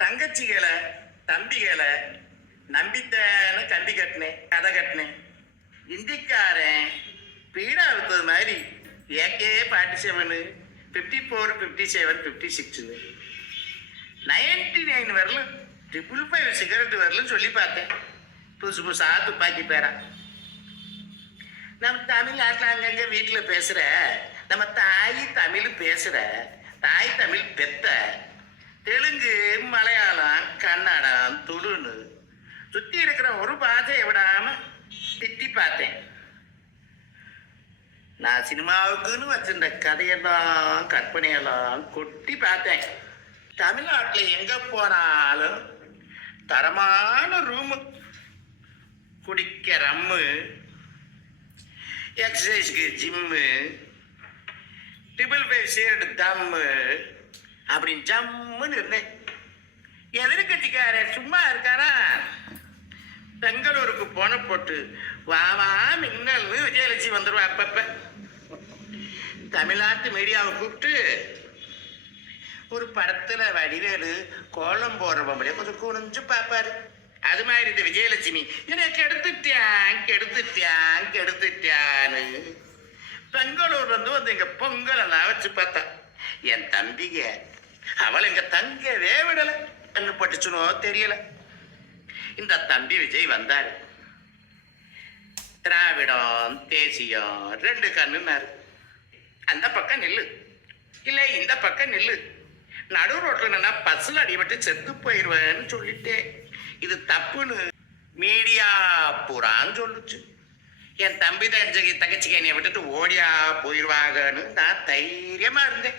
தங்கச்சிகளை தம்பிகளை நம்பித்தான கம்பி கட்டினேன், கதை கட்டினேன். இந்திக்காரன் பீடா வித்தது மாதிரி ஏகே 47, 54, 57, 56 99 வரலும் 555 சிகரெட் வரலும் சொல்லி பார்த்தேன். புதுசு புதுசா துப்பாக்கி பேரா. நம்ம தமிழ்நாட்டில் அங்கங்க வீட்டில் பேசுற நம்ம தாய் தமிழ் பேசுற தாய் தமிழ் பெத்த தெலுங்கு, மலையாளம், கன்னடம், துளுன்னு சுத்தி இருக்கிற ஒரு பாஷையை விடாம திட்டி பார்த்தேன். நான் சினிமாவுக்குன்னு வச்சிருந்த கதையெல்லாம் கற்பனையெல்லாம் கொட்டி பார்த்தேன். தமிழ்நாட்டில் எங்க போனாலும் தரமான ரூமு, குடிக்க ரம்மு, எக்ஸசைஸ்க்கு ஜிம்மு, 555 சிகரெட் தம்மு அப்படின்னு ஜம்முன்னு இருந்தேன். எதிர்கட்சிக்காரன் சும்மா இருக்காரா? பெங்களூருக்கு போன போட்டு வாவா மின்னல்னு விஜயலட்சுமி வந்துடுவா. அப்பப்ப தமிழ்நாட்டு மீடியாவை கூப்பிட்டு ஒரு படத்துல வடிவேலு கோலம் போடுறவங்களே கொஞ்சம் குனிஞ்சு பார்ப்பாரு. அது மாதிரி இந்த விஜயலட்சுமி எனக்கு எடுத்துட்டான்னு பெங்களூர்ல இருந்து வந்து எங்க பொங்கல் எல்லாம் வச்சு பார்த்தா. என் தம்பிக அவள் எங்க தங்கவே விடல. என்ன பட்டுச்சுனோ தெரியல. இந்த தம்பி விஜய் வந்தாரு. திராவிடம் தேசியம் 2 கண்ணுன்னாரு. அந்த பக்கம் நில்லு, இல்லை இந்த பக்கம் நில்லு, நடு ரோட்ல நின்னா பஸ்ல அடிபட்டு செத்து போயிடுவேன்னு சொல்லிட்டேன். இது தப்புன்னு மீடியா பூரான்னு சொல்லுச்சு. என் தம்பி தங்கச்சிக்கு என்னை விட்டுட்டு ஓடியா போயிடுவாங்கன்னு நான் தைரியமா இருந்தேன்.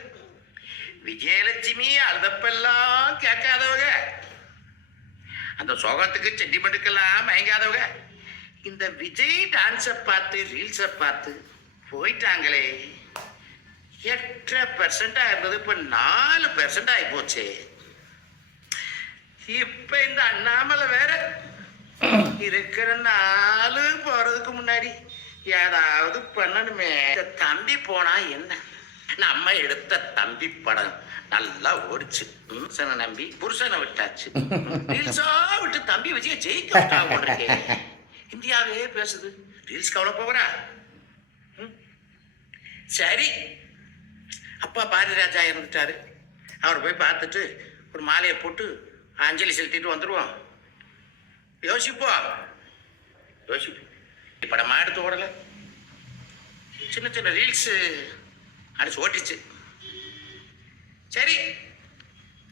விஜயலட்சுமி அழுதப்பெல்லாம் கேட்காதவங்க, அந்த சோகத்துக்கு சென்டிமெண்ட்டுக்கெல்லாம் மயங்காதவங்க இந்த விஜய் டான்ஸை பார்த்து ரீல்ஸை பார்த்து போயிட்டாங்களே. 8% இருந்தது இப்போ 4% ஆகி போச்சு. இப்ப இந்த அண்ணாமலை வேற இருக்கிற 4 போறதுக்கு முன்னாடி ஏதாவது பண்ணணுமே. தம்பி போனா என்ன? நம்ம எடுத்த தம்பி படம் நல்லா ஓடிச்சு. புருஷனை நம்பி புருஷனை விட்டாச்சு. ரீல்ஸா விட்டு தம்பி விஜய ஜெயிக்க இந்தியாவே பேசுது. ரீல்ஸ் கவலை போகிறா? சரி, அப்பா பாரதிராஜா இறந்துட்டாரு. அவர் போய் பார்த்துட்டு ஒரு மாலையை போட்டு அஞ்சலி செலுத்திட்டு வந்துடுவோம். யோசிப்போம். படமா எடுத்து ஓடல, சின்ன சின்ன ரீல்ஸ் அடிச்சு ஓட்டிச்சு. சரி,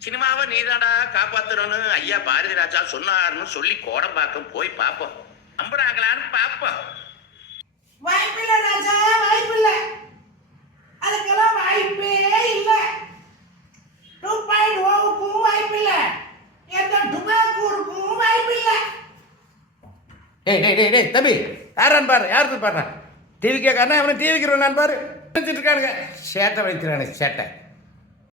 சினிமாவை நீதாடா காப்பாத்துறோன்னு ஐயா பாரதி ராஜா சொன்னார்னு சொல்லி கோடம்பாக்கம் போய் பார்ப்போம். நம்புறாங்களான்னு பார்ப்போம். வாய்ப்பில்லை ராஜா, வாய்ப்பில்லை. அதுக்கெல்லாம் வாய்ப்பே இல்லை. 2.0க்கும் வாய்ப்பில்லை. எந்த டுபாக்கூருக்கும் வாய்ப்பில்லை. டேய் தம்பி, யாரான்னு பாரு, யாருக்கு பாரு. டிவி கேட்காரனா அவனை டிவி வைக்கிறவன் நான் பாரு. இருக்கானுங்க சேட்டை வைக்கிறானு சேட்டை.